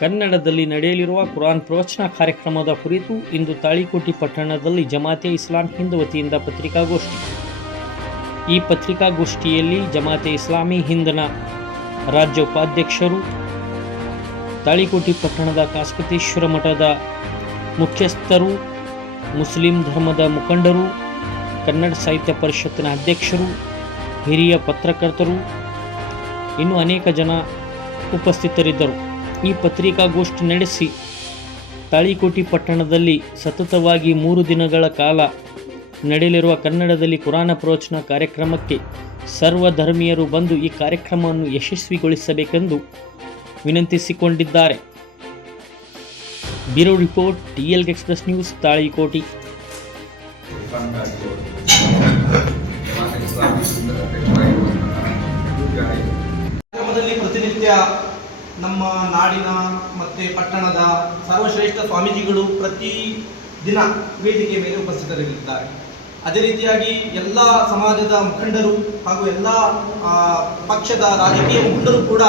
ಕನ್ನಡದಲ್ಲಿ ನಡೆಯಲಿರುವ ಕುರಾನ್ ಪ್ರವಚನ ಕಾರ್ಯಕ್ರಮದ ಕುರಿತು ಇಂದು ತಾಳಿಕೋಟೆ ಪಟ್ಟಣದಲ್ಲಿ ಜಮಾತೆ ಇಸ್ಲಾಂ ಹಿಂದ್ ವತಿಯಿಂದ ಪತ್ರಿಕಾಗೋಷ್ಠಿ. ಈ ಪತ್ರಿಕಾಗೋಷ್ಠಿಯಲ್ಲಿ ಜಮಾತೆ ಇಸ್ಲಾಮಿ ಹಿಂದ್ನ ರಾಜ್ಯ ಉಪಾಧ್ಯಕ್ಷರು, ತಾಳಿಕೋಟೆ ಪಟ್ಟಣದ ಕಾಸ್ಪತೇಶ್ವರ ಮಠದ ಮುಖ್ಯಸ್ಥರು, ಮುಸ್ಲಿಂ ಧರ್ಮದ ಮುಖಂಡರು, ಕನ್ನಡ ಸಾಹಿತ್ಯ ಪರಿಷತ್ತಿನ ಅಧ್ಯಕ್ಷರು, ಹಿರಿಯ ಪತ್ರಕರ್ತರು ಇನ್ನೂ ಅನೇಕ ಜನ ಉಪಸ್ಥಿತರಿದ್ದರು. ಈ ಪತ್ರಿಕಾಗೋಷ್ಠಿ ನಡೆಸಿ ತಾಳಿಕೋಟೆ ಪಟ್ಟಣದಲ್ಲಿ ಸತತವಾಗಿ 3 ದಿನಗಳ ಕಾಲ ನಡೆಯಲಿರುವ ಕನ್ನಡದಲ್ಲಿ ಕುರಾನ ಪ್ರವಚನ ಕಾರ್ಯಕ್ರಮಕ್ಕೆ ಸರ್ವ ಧರ್ಮೀಯರು ಬಂದು ಈ ಕಾರ್ಯಕ್ರಮವನ್ನು ಯಶಸ್ವಿಗೊಳಿಸಬೇಕೆಂದು ವಿನಂತಿಸಿಕೊಂಡಿದ್ದಾರೆ. Bureau report, TL Express News, Talikote. ಪ್ರತಿನಿತ್ಯ ನಮ್ಮ ನಾಡಿನ ಮತ್ತು ಪಟ್ಟಣದ ಸರ್ವಶ್ರೇಷ್ಠ ಸ್ವಾಮೀಜಿಗಳು ಪ್ರತಿ ದಿನ ವೇದಿಕೆಯ ಮೇಲೆ ಉಪಸ್ಥಿತರಿದ್ದಾರೆ. ಅದೇ ರೀತಿಯಾಗಿ ಎಲ್ಲ ಸಮಾಜದ ಮುಖಂಡರು ಹಾಗೂ ಎಲ್ಲ ಪಕ್ಷದ ರಾಜಕೀಯ ಮುಖಂಡರು ಕೂಡ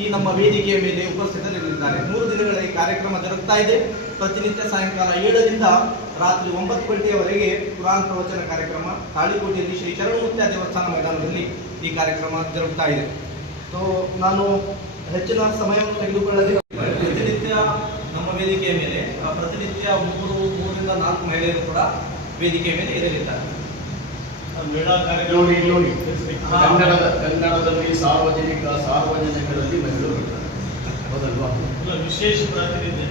ಈ ನಮ್ಮ ವೇದಿಕೆಯ ಮೇಲೆ ಉಪಸ್ಥಿತರಿದ್ದಾರೆ. 3 ದಿನಗಳ ಈ ಕಾರ್ಯಕ್ರಮ ಜರುಗ್ತಾ ಇದೆ. ಪ್ರತಿನಿತ್ಯ ಸಾಯಂಕಾಲ 7ರಿಂದ ರಾತ್ರಿ 9 ಗಂಟೆಯವರೆಗೆ ಕುರಾನ್ ಪ್ರವಚನ ಕಾರ್ಯಕ್ರಮ ತಾಳಿಕೋಟೆಯಲ್ಲಿ ಶ್ರೀ ಶರಣಮೂರ್ತಿ ದೇವಸ್ಥಾನ ಮೈದಾನದಲ್ಲಿ ಈ ಕಾರ್ಯಕ್ರಮ ಜರುಗ್ತಾ ಇದೆ. ಸೊ ನಾನು ಹೆಚ್ಚಿನ ಸಮಯವನ್ನು ತೆಗೆದುಕೊಳ್ಳದೆ ಪ್ರತಿನಿತ್ಯ ನಮ್ಮ ವೇದಿಕೆಯ ಮೇಲೆ ಪ್ರತಿನಿತ್ಯ 3ರಿಂದ 4 ಮಹಿಳೆಯರು ಕೂಡ ವೇದಿಕೆಯ ಮೇಲೆ ಇರಲಿದ್ದಾರೆ. ಕನ್ನಡದಲ್ಲಿ ಸಾರ್ವಜನಿಕರಲ್ಲಿ ಮಹಿಳೆಯರು ಹೌದಲ್ವಾ? ವಿಶೇಷ ಪ್ರಾತಿನಿಧ್ಯ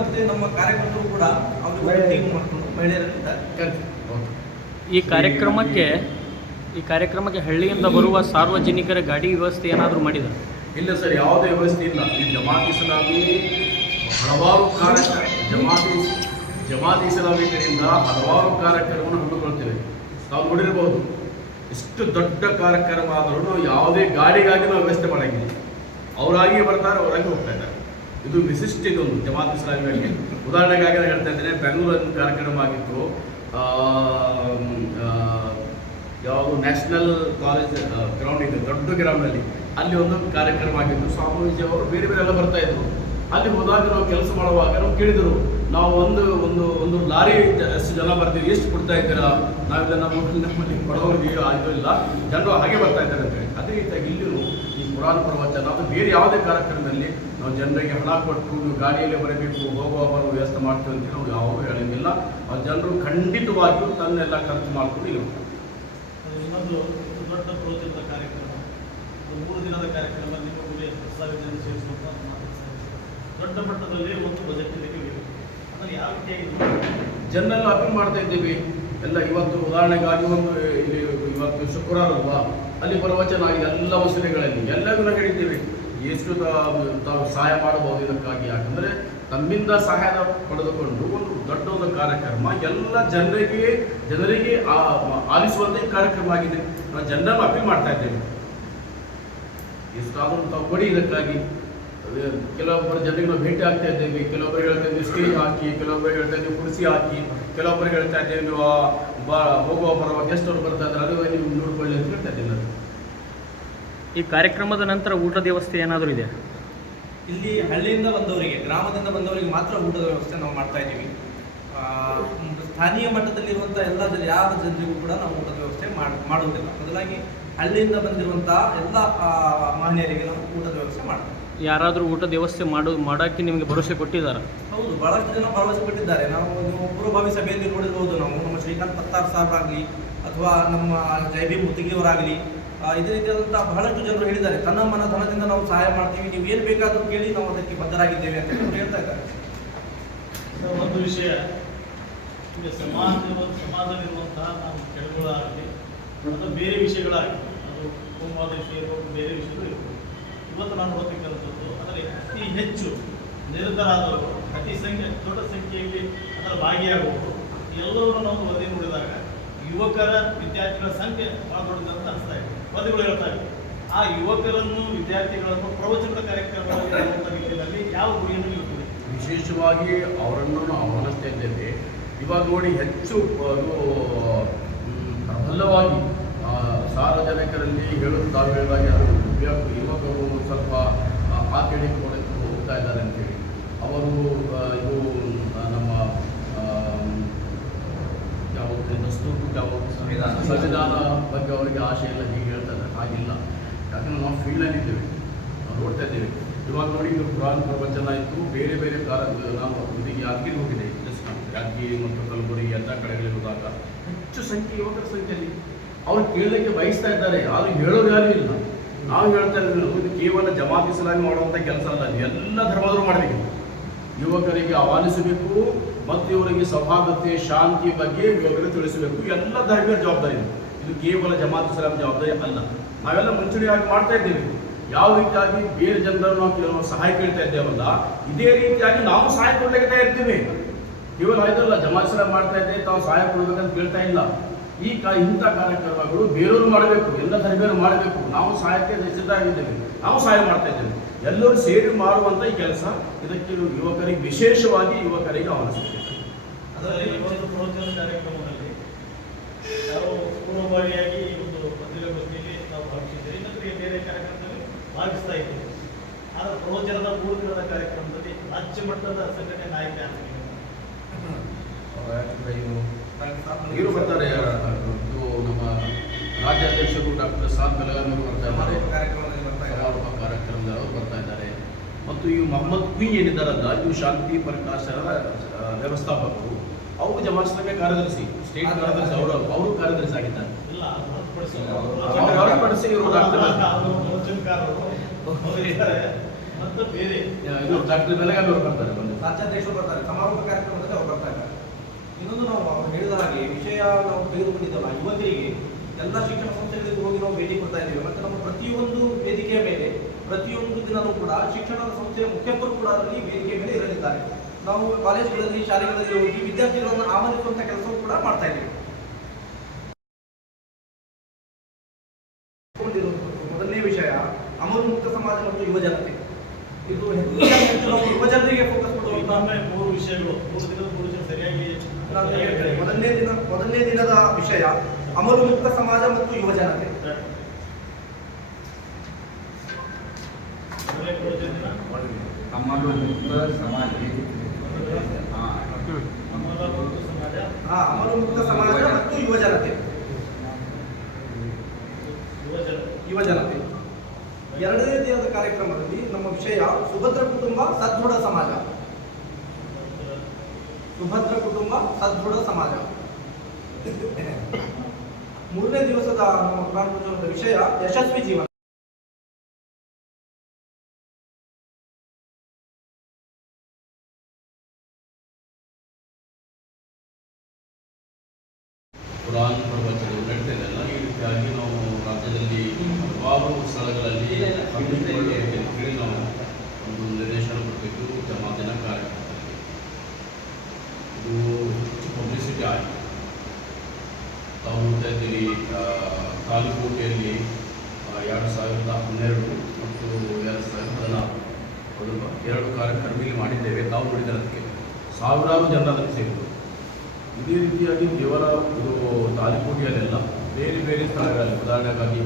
ಮತ್ತೆ ನಮ್ಮ ಕಾರ್ಯಕರ್ತರು ಕೂಡ ಅವರು ಮಹಿಳೆಯರಿದ್ದಾರೆ. ಈ ಕಾರ್ಯಕ್ರಮಕ್ಕೆ ಹಳ್ಳಿಯಿಂದ ಬರುವ ಸಾರ್ವಜನಿಕರ ಗಾಡಿ ವ್ಯವಸ್ಥೆ ಏನಾದರೂ ಮಾಡಿದ್ದಾರೆ? ಇಲ್ಲ ಸರ್, ಯಾವುದೇ ವ್ಯವಸ್ಥೆ ಇಲ್ಲ. ಈ ಜಮಾತ್ ಇಸ್ಲಾಮಿ ಹಲವಾರು ಜಮಾತ್ ಇಸ್ಲಾಮಿ ಕಡೆಯಿಂದ ಹಲವಾರು ಕಾರ್ಯಕ್ರಮವನ್ನು ಹಮ್ಮಿಕೊಳ್ತೇವೆ. ನಾವು ನೋಡಿರ್ಬೋದು, ಎಷ್ಟು ದೊಡ್ಡ ಕಾರ್ಯಕ್ರಮ ಆದರೂ ಯಾವುದೇ ಗಾಡಿಗಾಗಿ ನಾವು ವ್ಯವಸ್ಥೆ ಮಾಡಂಗಿಲ್ಲ. ಅವರಾಗಿ ಬರ್ತಾರೆ, ಅವರಾಗಿ ಹೋಗ್ತಾ ಇದ್ದಾರೆ. ಇದು ವಿಶಿಷ್ಟ ಇದೊಂದು ಜಮಾತ್ ಇಸ್ಲಾಮಿಯಲ್ಲಿ. ಉದಾಹರಣೆಗಾಗಿ ನಾನು ಹೇಳ್ತಾ ಇದ್ದೇನೆ, ಬೆಂಗಳೂರಲ್ಲಿ ಕಾರ್ಯಕ್ರಮ ಆಗಿತ್ತು. ಯಾವುದು ನ್ಯಾಷನಲ್ ಕಾಲೇಜ್ ಗ್ರೌಂಡ್ ಇದೆ, ದೊಡ್ಡ ಗ್ರೌಂಡಲ್ಲಿ. ಅಲ್ಲಿ ಒಂದು ಕಾರ್ಯಕ್ರಮ ಆಗಿತ್ತು. ಸ್ವಾಮೀಜಿ ಅವರು ಬೇರೆ ಎಲ್ಲ ಬರ್ತಾ ಇದ್ರು. ಅಲ್ಲಿ ಹೋದಾಗ ನಾವು ಕೆಲಸ ಮಾಡುವಾಗ ನಾವು ಕೇಳಿದರು, ನಾವು ಒಂದು ಲಾರಿ ಎಷ್ಟು ಜನ ಬರ್ತೀವಿ, ಎಷ್ಟು ಕೊಡ್ತಾ ಇದ್ದೀರಾ? ನಾವೆಲ್ಲ ನಮ್ಮಲ್ಲಿ ಕೊಡೋರಿಗೆ ಆಯ್ತು ಇಲ್ಲ, ಜನರು ಹಾಗೆ ಬರ್ತಾ ಇದ್ದಾರೆ ಅಂತ ಹೇಳಿ. ಅದೇ ರೀತಿಯಾಗಿ ಇಲ್ಲಿಯೂ ಈ ಕುರಾನ್ ಪ್ರವಚನ ಅದು ಬೇರೆ ಯಾವುದೇ ಕಾರ್ಯಕ್ರಮದಲ್ಲಿ ನಾವು ಜನರಿಗೆ ಹಣ ಕೊಟ್ಟು ನೀವು ಗಾಡಿಯಲ್ಲೇ ಬರಬೇಕು, ಹೋಗುವ ಬರುವ ವ್ಯವಸ್ಥೆ ಮಾಡ್ತೀವಿ ಅಂತ ನಾವು ಯಾವುದೂ ಹೇಳೋಂಗಿಲ್ಲ. ಆ ಜನರು ಖಂಡಿತವಾಗಿಯೂ ತನ್ನೆಲ್ಲ ಖರ್ಚು ಮಾಡ್ಕೊಂಡು ಇರ್ತಾರೆ. ಇನ್ನೊಂದು ದೊಡ್ಡ ಪ್ರೋತ್ಸಾಹದ ಕಾರ್ಯಕ್ರಮ, 3 ದಿನದ ಕಾರ್ಯಕ್ರಮ, ನಿಮ್ಮ ಗುರಿ 10,000 ಜನ ಸೇರಿಸುವಂಥ ದೊಡ್ಡ ಮಟ್ಟದಲ್ಲಿ ಒಂದು ಬಜೆಟ್ ಬೇಕು. ಅದನ್ನು ಯಾವ ರೀತಿಯಾಗಿ ಜನರೆಲ್ಲ ಅಪೀಲ್ ಮಾಡ್ತಾ ಇದ್ದೀವಿ ಎಲ್ಲ. ಇವತ್ತು ಉದಾಹರಣೆಗಾಗಿ ಇವತ್ತು ಶುಕ್ರವಾರ ಅಲ್ವಾ, ಅಲ್ಲಿ ಪ್ರವಚನ ಆಗಿದೆ ಎಲ್ಲ ಮಸೂದೆಗಳಲ್ಲಿ ಎಲ್ಲರೂ ನಾವು ಹೇಳಿದ್ದೀವಿ ಎಷ್ಟು ತಾವು ಸಹಾಯ ಮಾಡಬಹುದು ಇದಕ್ಕಾಗಿ. ಯಾಕಂದರೆ ತಮ್ಮಿಂದ ಸಹಾಯ ಪಡೆದುಕೊಂಡು ಒಂದು ದೊಡ್ಡ ಒಂದು ಕಾರ್ಯಕ್ರಮ ಎಲ್ಲ ಜನರಿಗೆ ಆಲಿಸುವಂಥ ಕಾರ್ಯಕ್ರಮ ಆಗಿದೆ. ನಾವು ಜನರನ್ನು ಅಪೀಲ್ ಮಾಡ್ತಾ ಇದ್ದೇವೆ, ಎಷ್ಟಾದರೂ ತಾವು ಕೊಡಿ ಇದಕ್ಕಾಗಿ. ಕೆಲವೊಬ್ಬರು ಜನರಿಗೆ ನಾವು ಭೇಟಿ ಆಗ್ತಾ ಇದ್ದೇವೆ. ಕೆಲವೊಬ್ಬರು ಹೇಳ್ತಾ ಇದ್ದೀವಿ ಸ್ಟೇಜ್ ಹಾಕಿ, ಕೆಲವೊಬ್ಬರು ಹೇಳ್ತಾ ಇದ್ದೀವಿ ಕುರ್ಚಿ ಹಾಕಿ, ಕೆಲವೊಬ್ಬರು ಹೇಳ್ತಾ ಇದ್ದೇವೆ ನೀವು ಹೋಗುವ ಬರುವ ಗೆಸ್ಟ್ ಅವರು ಬರ್ತಾ ಇದ್ದಾರೆ, ಅದು ನೀವು ನೋಡ್ಕೊಳ್ಳಿ ಅಂತ ಹೇಳ್ತಾ ಇದ್ದೀನಿ. ಈ ಕಾರ್ಯಕ್ರಮದ ನಂತರ ಊಟದ ವ್ಯವಸ್ಥೆ ಏನಾದರೂ ಇದೆ? ಇಲ್ಲಿ ಹಳ್ಳಿಯಿಂದ ಬಂದವರಿಗೆ, ಗ್ರಾಮದಿಂದ ಬಂದವರಿಗೆ ಮಾತ್ರ ಊಟದ ವ್ಯವಸ್ಥೆ ನಾವು ಮಾಡ್ತಾ ಇದ್ದೀವಿ. ಸ್ಥಾನೀಯ ಮಟ್ಟದಲ್ಲಿರುವಂಥ ಯಾವ ಜನರಿಗೂ ಕೂಡ ನಾವು ಊಟದ ವ್ಯವಸ್ಥೆ ಮಾಡುವುದಿಲ್ಲ. ಬದಲಾಗಿ ಹಳ್ಳಿಯಿಂದ ಬಂದಿರುವಂಥ ಎಲ್ಲ ಮಹನೀಯರಿಗೆ ನಾವು ಊಟದ ವ್ಯವಸ್ಥೆ ಮಾಡ್ತೀವಿ. ಯಾರಾದರೂ ಊಟದ ವ್ಯವಸ್ಥೆ ಮಾಡೋಕ್ಕೆ ನಿಮಗೆ ಭರವಸೆ ಕೊಟ್ಟಿದ್ದಾರೆ? ಹೌದು, ಬಹಳಷ್ಟು ಜನ ಭರವಸೆ ಕೊಟ್ಟಿದ್ದಾರೆ. ನೀವು ಪೂರ್ವಭಾವಿ ಸಭೆಯಲ್ಲಿ ನೋಡಿರ್ಬೋದು, ನಾವು ನಮ್ಮ ಶ್ರೀಕಾಂತ್ ಪತ್ತಾರ್ ಸಾಹೇಬ್ ಆಗಲಿ ಅಥವಾ ನಮ್ಮ ಜೈಬಿ ಮುತ್ತಿಗೆಯವರಾಗಲಿ ಇದೇ ರೀತಿಯಾದಂಥ ಬಹಳಷ್ಟು ಜನರು ಹೇಳಿದ್ದಾರೆ, ತನ್ನ ಮನ ಧನದಿಂದ ನಾವು ಸಹಾಯ ಮಾಡ್ತೀವಿ, ನೀವು ಏನು ಬೇಕಾದರೂ ಕೇಳಿ ನಾವು ಅದಕ್ಕೆ ಬದ್ಧರಾಗಿದ್ದೇವೆ ಅಂತ ಹೇಳ್ತಾ ಇದ್ದಾರೆ. ಒಂದು ವಿಷಯ, ಈಗ ಸಮಾಜದಲ್ಲಿರುವಂತಹ ನಾವು ಕೆಳಗಳಾಗಲಿ ಅಥವಾ ಬೇರೆ ವಿಷಯಗಳಾಗಲಿ, ಅದು ಕೋಮುವಾದ ವಿಷಯ ಇರ್ಬೋದು, ಬೇರೆ ವಿಷಯಗಳು ಇರ್ಬೋದು. ಇವತ್ತು ನಾನು ನೋಡತಕ್ಕಂಥದ್ದು ಅದರಲ್ಲಿ ಅತಿ ಹೆಚ್ಚು ನಿರತರಾದವರು, ದೊಡ್ಡ ಸಂಖ್ಯೆಯಲ್ಲಿ ಅದರ ಭಾಗಿಯಾಗುವವರು ಎಲ್ಲರೂ ನಾವು ವರದಿ ನೋಡಿದಾಗ ಯುವಕರ ವಿದ್ಯಾರ್ಥಿಗಳ ಸಂಖ್ಯೆ ಭಾಳ ದೊಡ್ಡದಂತ ಅನಿಸ್ತಾ ಇದೆ. ವರದಿಗಳು ಹೇಳ್ತಾ ಇದೆ. ಆ ಯುವಕರನ್ನು ವಿದ್ಯಾರ್ಥಿಗಳನ್ನು ಪ್ರವಚನದ ಕಾರ್ಯಕ್ರಮದಲ್ಲಿ ಯಾವ ಗುರಿಯನ್ನು ನೀಡುತ್ತದೆ? ವಿಶೇಷವಾಗಿ ಅವರನ್ನು ನಾವು ಗಮನಿಸ್ತಾ ಇದ್ದೇವೆ. ಇವಾಗ ನೋಡಿ ಹೆಚ್ಚು ಪ್ರಬಲವಾಗಿ ಸಾರ್ವಜನಿಕರಲ್ಲಿ ಹೇಳೋದು ತಾವು ಹೇಳಿದಾಗ ಅದು ಯುವಕರು ಸ್ವಲ್ಪ ಆ ಕಡೆಗೆ ಹೋಗ್ತಾ ಇದ್ದಾರೆ ಅಂತೇಳಿ ಅವರು ಇದು ನಮ್ಮ ಯಾವುದು ದಸ್ತೂರು ಯಾವುದು ಸಂವಿಧಾನ ಬಗ್ಗೆ ಅವರಿಗೆ ಆಶೆ ಇಲ್ಲ ಹೀಗೆ ಹೇಳ್ತಾರೆ. ಹಾಗಿಲ್ಲ, ಯಾಕಂದ್ರೆ ನಾವು ಫೀಲ್ಡಲ್ಲಿದ್ದೇವೆ, ನಾವು ನೋಡ್ತಾ ಇದ್ದೇವೆ. ಇವಾಗ ನೋಡಿ ಇದು ಕುರಾನ್ ಪ್ರವಚನ ಆಯಿತು, ಬೇರೆ ಬೇರೆ ಕಾಲ ನಾನು ಇದಕ್ಕೆ ಯಾದಗಿರಿ ಹೋಗಿದೆ, ಯಾದಗಿರಿ ಮತ್ತು ಕಲಬುರಗಿ ಎಲ್ಲ ಕಡೆಗಳಲ್ಲಿ ಹೋದಾಗ ಹೆಚ್ಚು ಸಂಖ್ಯೆ ಯುವಕರ ಸಂಖ್ಯೆಯಲ್ಲಿ ಅವ್ರು ಕೇಳಲಿಕ್ಕೆ ಬಯಸ್ತಾ ಇದ್ದಾರೆ. ಆದರೂ ಹೇಳೋದು ಯಾರೂ ಇಲ್ಲ. ನಾವು ಹೇಳ್ತಾ ಇದ್ದೀವಿ ಇದು ಕೇವಲ ಜಮಾತ್ ಇಸ್ಲಾಮಿ ಮಾಡುವಂಥ ಕೆಲಸ ಅಲ್ಲ, ಎಲ್ಲ ಧರ್ಮದವರು ಮಾಡಬೇಕು. ಯುವಕರಿಗೆ ಆಹ್ವಾನಿಸಬೇಕು ಮತ್ತು ಇವರಿಗೆ ಸೌಹಾರ್ದತೆ ಶಾಂತಿ ಬಗ್ಗೆ ಯುವಕರಿಗೆ ತಿಳಿಸಬೇಕು. ಎಲ್ಲ ಧರ್ಮೀಯ ಜವಾಬ್ದಾರಿ ಇದು ಕೇವಲ ಜಮಾತ್ ಇಸ್ಲಾಂ ಜವಾಬ್ದಾರಿ ಅಲ್ಲ. ನಾವೆಲ್ಲ ಮುಂಚೂಣಿಯಾಗಿ ಮಾಡ್ತಾ ಇದ್ದೇವೆ. ಯಾವ ರೀತಿಯಾಗಿ ಬೇರೆ ಜನರನ್ನು ನಾವು ಸಹಾಯ ಕೇಳ್ತಾ ಇದ್ದೇವಲ್ಲ, ಇದೇ ರೀತಿಯಾಗಿ ನಾವು ಸಹಾಯ ಕೊಡ್ಲಿಕ್ಕೆ ಇರ್ತೀವಿ. ಕೇವಲ ಇದಲ್ಲ ಜಮಾತ್ ಇಸ್ಲಾಂ ಮಾಡ್ತಾ ಇದ್ದೇವೆ ತಾವು ಸಹಾಯ ಕೊಡಬೇಕಂತ ಕೇಳ್ತಾ ಇಲ್ಲ. ಇಂಥ ಕಾರ್ಯಕ್ರಮಗಳು ಬೇರೆಯವರು ಮಾಡಬೇಕು, ಎಲ್ಲ ಧರ್ಮೀಯರು ಮಾಡಬೇಕು. ನಾವು ಸಹಾಯಕ್ಕೆ ಸಿದ್ಧರಾಗಿದ್ದೇವೆ, ನಾವು ಸಹಾಯ ಮಾಡ್ತಾ ಇದ್ದೇವೆ. ಎಲ್ಲರೂ ಸೇರಿ ಮಾಡುವಂಥ ಈ ಕೆಲಸ, ಇದಕ್ಕೆ ಯುವಕರಿಗೆ ವಿಶೇಷವಾಗಿ ಯುವಕರಿಗೆ ಆಹ್ವಾನಿಸುತ್ತೆ. ಅದರಲ್ಲಿ ಈ ಒಂದು ಪ್ರವಚನ ಕಾರ್ಯಕ್ರಮದಲ್ಲಿ ನಾವು ಪೂರ್ವಭಾವಿಯಾಗಿ ಒಂದು ಪತ್ರಿಕಾಗೋಷ್ಠಿಯಲ್ಲಿ ನಾವು ಭಾವಿಸಿದ್ದೇವೆ, ಇನ್ನೊಂದು ಬೇರೆ ಕಾರ್ಯಕ್ರಮದಲ್ಲಿ ಭಾಗಿಸ್ತಾ ಇದ್ದೇವೆ. ಆದರೆ ಪ್ರವಚನದ ಪೂರ್ವದ ಕಾರ್ಯಕ್ರಮದಲ್ಲಿ ರಾಜ್ಯ ಮಟ್ಟದ ಸಂಘಟನೆ ನಾಯಕ ಇವರು ಬರ್ತಾರೆ, ಇದು ನಮ್ಮ ರಾಜ್ಯಾಧ್ಯಕ್ಷರು ಡಾಕ್ಟರ್ ಸಾದ್ ಬೆಳಗಾವಿ ಬರ್ತಾ ಇದ್ದಾರೆ, ಕಾರ್ಯಕ್ರಮದಲ್ಲಿ ಅವರು ಬರ್ತಾ ಇದ್ದಾರೆ. ಮತ್ತು ಇವು ಮೊಹಮ್ಮದ್ ಕುಯ್ ಏನಿದ್ದಾರಲ್ಲ, ಇವು ಶಾಂತಿ ಪ್ರಕಾಶನ ವ್ಯವಸ್ಥಾಪಕರು, ಅವರು ಜಮಾತ್ ಇಸ್ಲಾಮಿ ಕಾರ್ಯದರ್ಶಿ, ಸ್ಟೇಟ್ ಕಾರ್ಯದರ್ಶಿ, ಅವರು ಕಾರ್ಯದರ್ಶಿ ಆಗಿದ್ದಾರೆ. ಹೊರತುಪಡಿಸಿ ಇವರು ಮತ್ತು ಬೇರೆ ಇದು ಡಾಕ್ಟರ್ ಬೆಳಗಾವಿ ಅವರು ಬರ್ತಾರೆ, ರಾಜ್ಯಾಧ್ಯಕ್ಷರು ಬರ್ತಾರೆ, ಸಮಾರೋಪ ಕಾರ್ಯಕ್ರಮದಲ್ಲಿ ಅವರು ಬರ್ತಾ ಇದ್ದಾರೆ. ಇನ್ನೊಂದು ನಾವು ಹೇಳಿದ ಹಾಗೆ ವಿಷಯ ನಾವು ತೆಗೆದುಕೊಂಡಿದ್ದಲ್ಲ, ಯುವಕರಿಗೆ ಎಲ್ಲ ಶಿಕ್ಷಣ ಸಂಸ್ಥೆಗಳಿಗೆ ಹೋಗಿ ನಾವು ಭೇಟಿ ಕೊಡ್ತಾ ಇದ್ದೇವೆ. ಮತ್ತು ನಮ್ಮ ಪ್ರತಿಯೊಂದು ವೇದಿಕೆಯ ಮೇಲೆ ಪ್ರತಿಯೊಂದು ದಿನವೂ ಕೂಡ ಶಿಕ್ಷಣದ ಸಂಸ್ಥೆಯ ಮುಖ್ಯಸ್ಥರು ಕೂಡ ಅದರಲ್ಲಿ ವೇದಿಕೆಯ ಮೇಲೆ ಇರಲಿದ್ದಾರೆ. ನಾವು ಕಾಲೇಜುಗಳಲ್ಲಿ ಶಾಲೆಗಳಲ್ಲಿ ಹೋಗಿ ವಿದ್ಯಾರ್ಥಿಗಳನ್ನು ಆಮಂತ್ರಿಸುವಂಥ ಕೆಲಸವೂ ಕೂಡ ಮಾಡ್ತಾ ಇದ್ದೇವೆ. ಮೊದಲನೇ ವಿಷಯ ಅಮಲು ಮುಕ್ತ ಸಮಾಜ ಮತ್ತು ಯುವಜನತೆ. ಇದು ಹೆಚ್ಚು ನಾವು ಯುವಜನರಿಗೆ ಫೋಕಸ್ ಮಾಡುವಂತ 3 ವಿಷಯಗಳು, 3 ದಿನದ 3 ವಿಷಯ ಸರಿಯಾಗಿ ಮೊದಲನೇ ದಿನದ ವಿಷಯ ಅಮಲು ಮುಕ್ತ ಸಮಾಜ ಮತ್ತು ಯುವಜನತೆ. ಅಮಲು ಮುಕ್ತ ಸಮಾಜ, ಅಮಲು ಮುಕ್ತ ಸಮಾಜ ಮತ್ತು ಯುವಜನತೆ. ಎರಡನೇ ದಿನದ ಕಾರ್ಯಕ್ರಮದಲ್ಲಿ ನಮ್ಮ ವಿಷಯ ಸುಭದ್ರ ಕುಟುಂಬ ಸದೃಢ ಸಮಾಜ. ಸುಭದ್ರ ಕುಟುಂಬ ಸದೃಢ ಸಮಾಜ. ಮೂರನೇ ದಿವಸದ ನಮ್ಮ ಕಾರ್ಯಕ್ರಮದ ವಿಷಯ ಯಶಸ್ವಿ ಜೀವನ. ಕುರಾನ್ ಪ್ರವಚನಗಳು ನಡೀತಾ ಇದೆಯಲ್ಲ, ಈ ರೀತಿಯಾಗಿ ನಾವು ರಾಜ್ಯದಲ್ಲಿ ಹಲವಾರು ಸ್ಥಳಗಳಲ್ಲಿ ಹೇಳಿ ನಾವು ಒಂದು ನಿರ್ದೇಶನ ಕೊಡಬೇಕು. ಜಮಾತಿನ ಕಾರ್ಯಕ್ರಮದಲ್ಲಿ ಇದು ಹೆಚ್ಚು ಪಬ್ಲಿಸಿಟಿ ಆಯಿತು. ತಾವು ನೋಡ್ತಾ ಇದ್ದೀರಿ, ತಾಲೂಕೋಟೆಯಲ್ಲಿ 2012 ಮತ್ತು 2014 2 ಕಾರ್ಯಕ್ರಮದಲ್ಲಿ ಮಾಡಿದ್ದೇವೆ. ತಾವು ನೋಡಿದರೆ ಅದಕ್ಕೆ ಸಾವಿರಾರು ಜನ ಅದಕ್ಕೆ ಸೇರಿದರು. ಇದೇ ರೀತಿಯಾಗಿ ಕೇವಲ ಇದು ತಾಲೂಕೋಟೆಯಲ್ಲೆಲ್ಲ ಬೇರೆ ಬೇರೆ ಸ್ಥಳಗಳಲ್ಲಿ, ಉದಾಹರಣೆಗಾಗಿ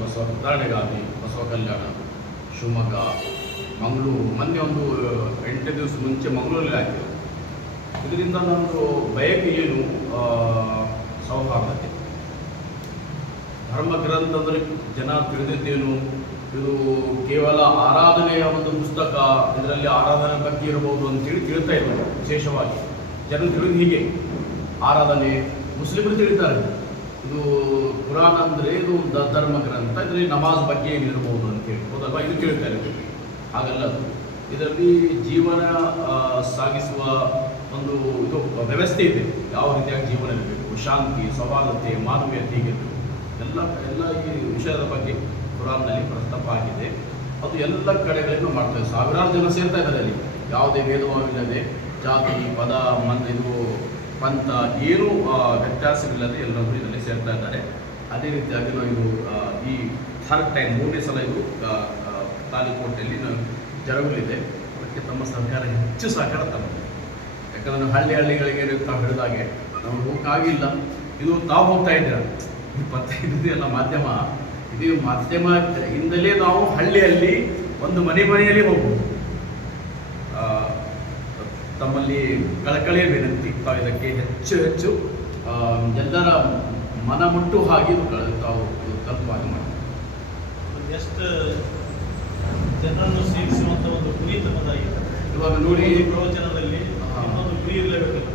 ಬಸವ ಕಲ್ಯಾಣ, ಶಿವಮೊಗ್ಗ, ಮಂಗಳೂರು, ಮೊನ್ನೆ ಒಂದು 8 ದಿವಸ ಮುಂಚೆ ಮಂಗಳೂರಲ್ಲಿ ಹಾಕಿದ್ರು. ಇದರಿಂದ ನಮ್ಮದು ಬಯಕೆ ಏನು? ಸೌಹಾರ್ದತೆ. ಧರ್ಮ ಗ್ರಂಥ ಅಂದರೆ ಜನ ತಿಳಿದಿದ್ದೇನು? ಇದು ಕೇವಲ ಆರಾಧನೆಯ ಒಂದು ಪುಸ್ತಕ, ಇದರಲ್ಲಿ ಆರಾಧನೆ ಬಗ್ಗೆ ಇರಬಹುದು ಅಂತೇಳಿ ತಿಳಿತಾ ಇರ್ಬೋದು. ವಿಶೇಷವಾಗಿ ಜನರು ತಿಳಿದು ಹೀಗೆ ಆರಾಧನೆ ಮುಸ್ಲಿಮರು ತಿಳಿತಾರೆ, ಇದು ಕುರಾನ್ ಅಂದರೆ ಇದು ಧರ್ಮ ಗ್ರಂಥ, ಇದರಲ್ಲಿ ನಮಾಜ್ ಬಗ್ಗೆ ಏನಿರ್ಬೋದು ಅಂತೇಳಿ ಹೌದಲ್ವಾ, ಇದು ಕೇಳ್ತಾ ಇರ್ತೀವಿ. ಹಾಗಲ್ಲ, ಇದರಲ್ಲಿ ಜೀವನ ಸಾಗಿಸುವ ಒಂದು ಇದು ವ್ಯವಸ್ಥೆ ಇದೆ. ಯಾವ ರೀತಿಯಾಗಿ ಜೀವನ ಇರಬೇಕು, ಶಾಂತಿ, ಸೌಹಾರ್ದತೆ, ಮಾನವೀಯತೆ ಹೀಗಿರಬೇಕು, ಎಲ್ಲ ಈ ವಿಷಯದ ಬಗ್ಗೆ ಕುರಾನ್ನಲ್ಲಿ ಪ್ರಸ್ತಾಪ ಆಗಿದೆ. ಅದು ಎಲ್ಲ ಕಡೆಗಳಿಂದ ಮಾಡ್ತಾರೆ. ಸಾವಿರಾರು ಜನ ಸೇರ್ತಾ ಇದ್ದಾರೆ ಅಲ್ಲಿ, ಯಾವುದೇ ಭೇದವಾಗಿಲ್ಲದೆ, ಜಾತಿ, ಪದ, ಇದು ಪಂಥ ಏನೂ ವ್ಯತ್ಯಾಸವಿಲ್ಲದೆ ಎಲ್ಲರೂ ಇದರಲ್ಲಿ ಸೇರ್ತಾ ಇದ್ದಾರೆ. ಅದೇ ರೀತಿಯಾಗಿ ನಾವು ಇದು ಈ ಥರ್ಡ್ ಟೈಮ್ 3ನೇ ಸಲ ಇದು ತಾಲೂಕೋಟೆಯಲ್ಲಿ ಜರುಗಲಿದೆ. ಅದಕ್ಕೆ ತಮ್ಮ ಸರ್ಕಾರ ಹೆಚ್ಚು ಸಹಕಾರ ತಮ್ಮ, ಯಾಕಂದರೆ ನಾವು ಹಳ್ಳಿಗಳಿಗೆ ತಾವು ಹೇಳಿದಾಗೆ ನಾವು ಹೋಗೋಕ್ಕಾಗಿಲ್ಲ. ಇದು ತಾವು ಹೋಗ್ತಾ ಇದ್ದೀರ, ಈ ಪತ್ರ ಇದೆಯಲ್ಲ ಮಾಧ್ಯಮ, ಇದು ಮಾಧ್ಯಮದಿಂದಲೇ ನಾವು ಹಳ್ಳಿಯಲ್ಲಿ ಒಂದು ಮನೆಯಲ್ಲಿ ಹೋಗ್ಬೋದು. ತಮ್ಮಲ್ಲಿ ಕಳಕಳಿಯ ವಿನಂತಿ, ತಾವು ಇದಕ್ಕೆ ಹೆಚ್ಚು ಎಲ್ಲರ ಮನಮುಟ್ಟು ಹಾಗೆ ತಾವು ತಲುಪುವಾಗಿ ಮಾಡಿ. ಎಷ್ಟು ಜನರನ್ನು ಸೇರಿಸುವಂಥ ಒಂದು ಗುರಿ ತಮ್ಮದಾಗಿದೆ. ಇವಾಗ ನೋಡಿ, ಪ್ರವಚನದಲ್ಲಿ ಇನ್ನೊಂದು ಗುರಿ ಇರಲೇಬೇಕಲ್ಲ,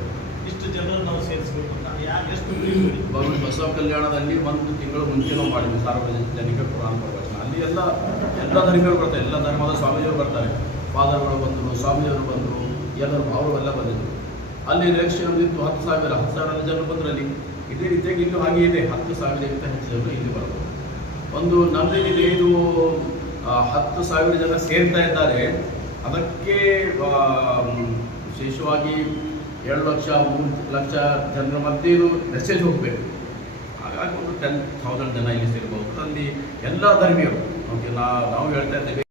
ಇಷ್ಟು ಜನರನ್ನು ನಾವು ಸೇರಿಸಬೇಕು ಅಂತ ಯಾಕೆ ಎಷ್ಟು ಗುರಿ ಇವಾಗ ಬಸವ ಕಲ್ಯಾಣದಲ್ಲಿ ಒಂದು ತಿಂಗಳು ಮುಂಚೆ ನಾವು ಮಾಡಿದ್ವಿ ಸಾರ್ವಜನಿಕ ಪುರಾಣ ಪ್ರವಚನ. ಅಲ್ಲಿ ಎಲ್ಲ ಧರ್ಮೀಯರು ಬರ್ತಾರೆ, ಎಲ್ಲ ಧರ್ಮದ ಸ್ವಾಮೀಜಿಯವರು ಬರ್ತಾರೆ, ಫಾದರ್ಗಳು ಬಂದರು, ಸ್ವಾಮೀಜಿಯವರು ಬಂದರು, ಎಲ್ಲರೂ ಅವರು ಎಲ್ಲ ಬಂದಿದ್ದರು. ಅಲ್ಲಿ ಎಲೆಕ್ಷನ್ ನಿಂತು 10,000 ಜನರು ಬಂದರಲ್ಲಿ. ಇದೇ ರೀತಿಯಾಗಿ ಇಲ್ಲೂ ಹಾಗೆ ಇದೆ, 10,000ಕ್ಕಿಂತ ಹೆಚ್ಚು ಜನರು ಇಲ್ಲಿ ಬರ್ಬೋದು. ಒಂದು ನಮ್ಮದೇನಿದೆ, ಇದು 10,000 ಜನ ಸೇರ್ತಾ ಇದ್ದಾರೆ. ಅದಕ್ಕೆ ವಿಶೇಷವಾಗಿ 2 ಲಕ್ಷ 3 ಲಕ್ಷ ಜನರ ಮಧ್ಯೆ ಇದು ಮೆಸೇಜ್ ಹೋಗಬೇಕು. ಹಾಗಾಗಿ ಒಂದು 10,000 ಜನ ಇಲ್ಲಿ ಸೇರ್ಬೋದು. ಅಲ್ಲಿ ಎಲ್ಲ ಧರ್ಮೀಯರು ನಾವು ಹೇಳ್ತಾ ಇದ್ದೇವೆ.